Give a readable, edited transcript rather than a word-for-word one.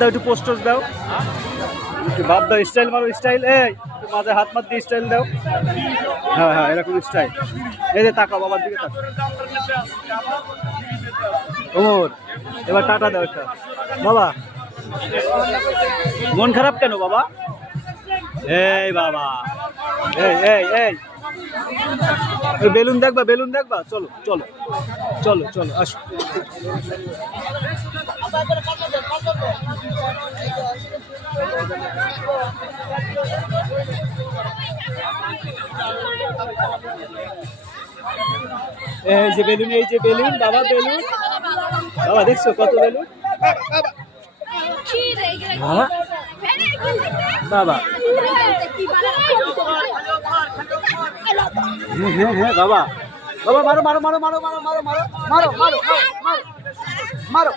দাও একটু পোস্টার দাও, বাদ দাও, স্টাইল মারো স্টাইল, এই মাঝে হাত মার দিয়ে স্টাইল দাও। হ্যাঁ হ্যাঁ এরকম স্টাইল। এই যে তাকাও বাবার দিকে তাকাও। ওমর এবার টাটা দাও একটা। বাবা মন খারাপ কেন বাবা? এই বাবা এই এই এই বেলুন দেখবা, বেলুন দেখবা, চলো চলো চলো চলো আসো। এই যে বেলুন, এই যে বেলুন বাবা, বেলুন বাবা দেখছো কত বেলুন বাবা। হ্যাঁ হ্যাঁ বাবা, বাবা মারো মারো মারো মারো মারো মারো মারো মারো মারো মারো মারো।